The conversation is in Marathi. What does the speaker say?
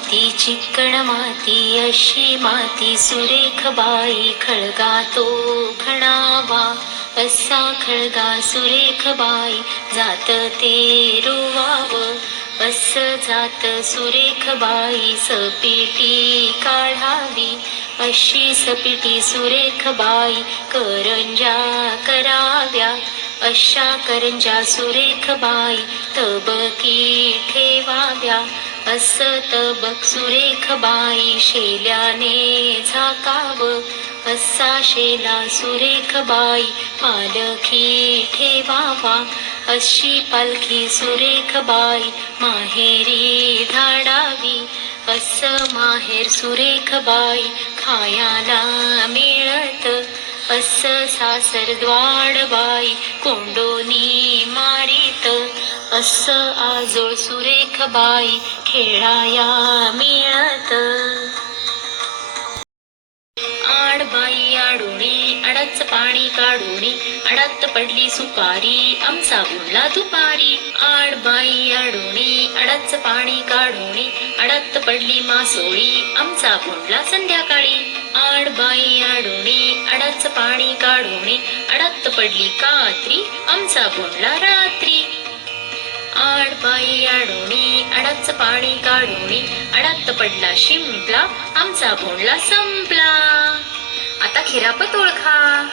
माती चिकण माती अशी माती सुरेख बाई खळगा तो खणावा. असा खळगा सुरेख बाई जात ते रुवाव. अस जात सुरेख बाई सपिटी काढावी. अशी सपिटी सुरेख बाई करंजा कराव्या. अशा करंजा सुरेख बाई तबकी ठेवाव्या. असत तबक बाई शेल्याने झाकाव. असा शेला सुरेख बाई पालखी ठेवावा. अशी पालखी सुरेख बाई माहेरी धाडावी. अस माहेर सुरेख बाई खायाला मिळत. अस सासर द्वाडबाई कोंडोनी अस आजोळ सुरेख बाई खेळाया मिळत. आडबाई आडोणी अडच पाणी काढोणी अडत पडली सुपारी आमचा बोलला दुपारी. आडबाई आडोणी अडच पाणी काढोणी अडत पडली मासोळी आमचा बोलला संध्याकाळी. आडबाई आडोणी अडच पाणी काढोणी अडत पडली कात्री आमचा बोलला रात्री. पायी आडोणी अडच पाणी काढोणी. अडत पडला शिंपला आमचा भोंडला संपला. आता खिरापत ओळखा.